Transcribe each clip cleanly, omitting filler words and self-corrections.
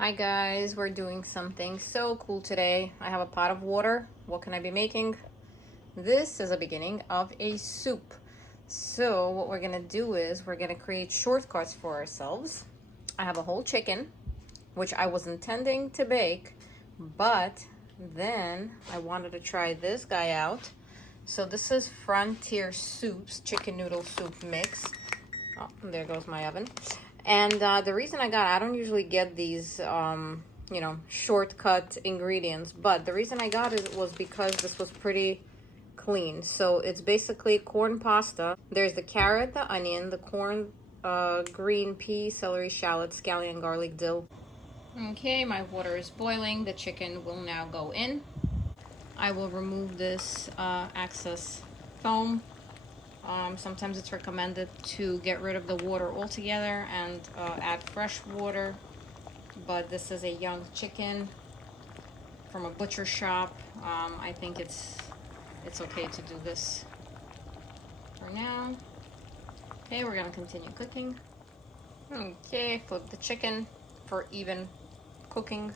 Hi guys, we're doing something so cool today. I have a pot of water. What can I be making? This is a beginning of a soup. So what we're gonna do is we're gonna create shortcuts for ourselves. I have a whole chicken, which I was intending to bake, but then I wanted to try this guy out. So this is Frontier Soup's chicken noodle soup mix. Oh, there goes my oven. And the reason I don't usually get these, shortcut ingredients, but the reason I got it was because this was pretty clean. So it's basically corn pasta. There's the carrot, the onion, the corn, green pea, celery, shallot, scallion, garlic, dill. Okay, my water is boiling. The chicken will now go in. I will remove this excess foam. Sometimes it's recommended to get rid of the water altogether and add fresh water, but this is a young chicken from a butcher shop. I think it's okay to do this for now. Okay, we're gonna continue cooking. Okay, flip the chicken for even cooking.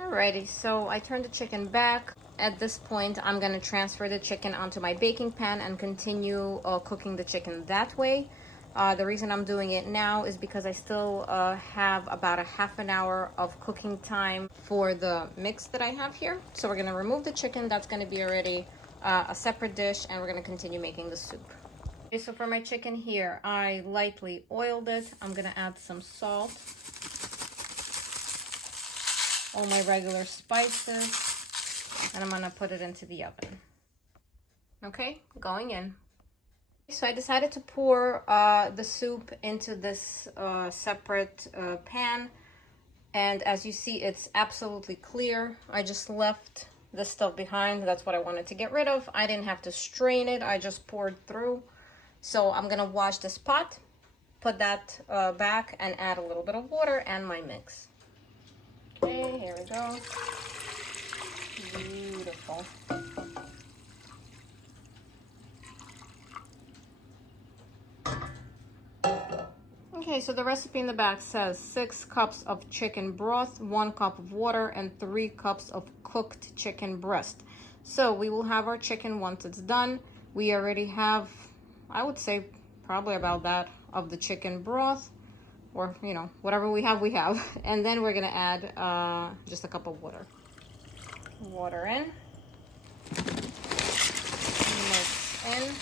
Alrighty, so I turned the chicken back. At this point, I'm gonna transfer the chicken onto my baking pan and continue cooking the chicken that way. The reason I'm doing it now is because I still have about a half an hour of cooking time for the mix that I have here. So we're gonna remove the chicken. That's gonna be already a separate dish, and we're gonna continue making the soup. Okay, so for my chicken here, I lightly oiled it. I'm gonna add some salt, all my regular spices, and I'm gonna put it into the oven. Okay, going in. So I decided to pour the soup into this separate pan, and as you see, it's absolutely clear. I just left this stuff behind. That's what I wanted to get rid of. I didn't have to strain it. I just poured through. So I'm gonna wash this pot, put that back, and add a little bit of water and my mix. Okay, here we go. Beautiful. Okay, so the recipe in the back says 6 cups of chicken broth, 1 cup of water, and 3 cups of cooked chicken breast. So we will have our chicken once it's done. We already have, I would say, probably about that of the chicken broth, or whatever we have, we have. And then we're gonna add just a cup of water. Water in. Mix in.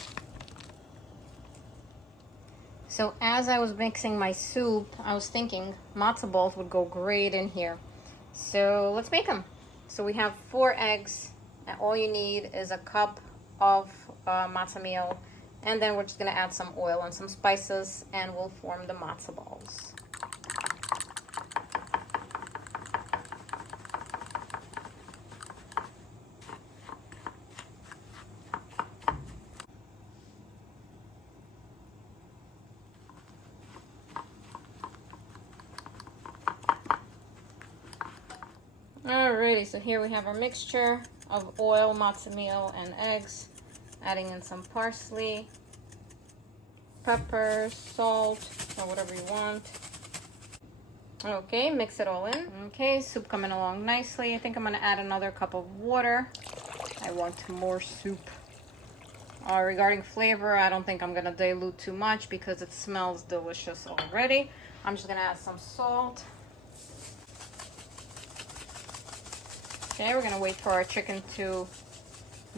So as I was mixing my soup, I was thinking matzo balls would go great in here. So let's make them. So we have 4 eggs, and all you need is a cup of matzo meal, and then we're just gonna add some oil and some spices, and we'll form the matzo balls. Alrighty, so here we have our mixture of oil, matzo meal, and eggs. Adding in some parsley, pepper, salt, or whatever you want. Okay, mix it all in. Okay, soup coming along nicely. I think I'm gonna add another cup of water. I want more soup. Regarding flavor, I don't think I'm gonna dilute too much because it smells delicious already. I'm just gonna add some salt. Okay, we're gonna wait for our chicken to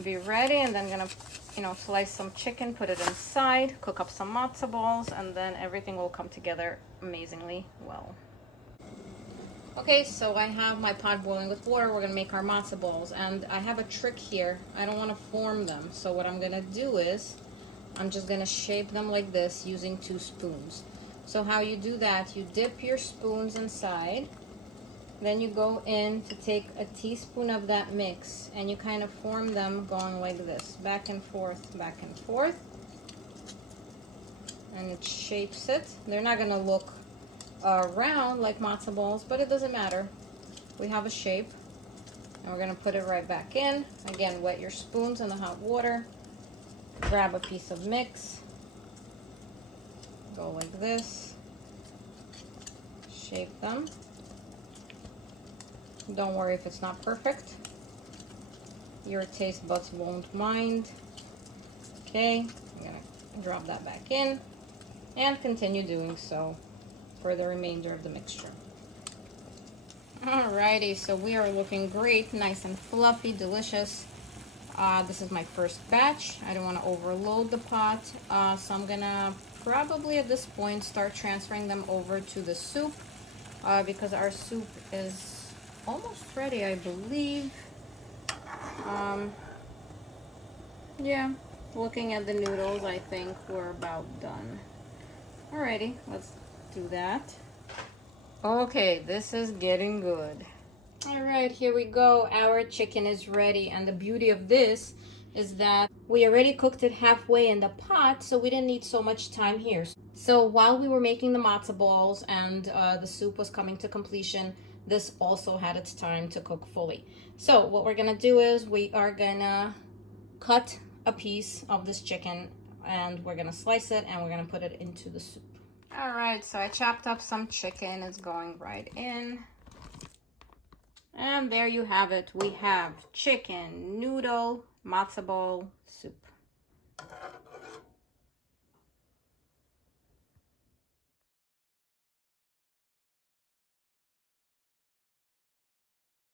be ready, and then gonna, slice some chicken, put it inside, cook up some matzo balls, and then everything will come together amazingly well. Okay, so I have my pot boiling with water. We're gonna make our matzo balls, and I have a trick here. I don't want to form them, so what I'm gonna do is I'm just gonna shape them like this using 2 spoons. So how you do that, you dip your spoons inside. Then you go in to take a teaspoon of that mix, and you kind of form them going like this, back and forth, and it shapes it. They're not gonna look round like matzo balls, but it doesn't matter. We have a shape, and we're gonna put it right back in. Again, wet your spoons in the hot water, grab a piece of mix, go like this, shape them. Don't worry if it's not perfect. Your taste buds won't mind. Okay, I'm gonna drop that back in and continue doing so for the remainder of the mixture. Alrighty, so we are looking great, nice and fluffy, delicious. This is my first batch. I don't want to overload the pot, so I'm gonna probably at this point start transferring them over to the soup because our soup is almost ready, I believe. Yeah, looking at the noodles, I think we're about done. Alrighty, let's do that. Okay, this is getting good. All right, here we go. Our chicken is ready, and the beauty of this is that we already cooked it halfway in the pot, so we didn't need so much time here. So while we were making the matzo balls and the soup was coming to completion, this also had its time to cook fully. So what we're gonna do is we are gonna cut a piece of this chicken and we're gonna slice it and we're gonna put it into the soup. All right, so I chopped up some chicken. It's going right in. And there you have it. We have chicken, noodle, matzo ball, soup.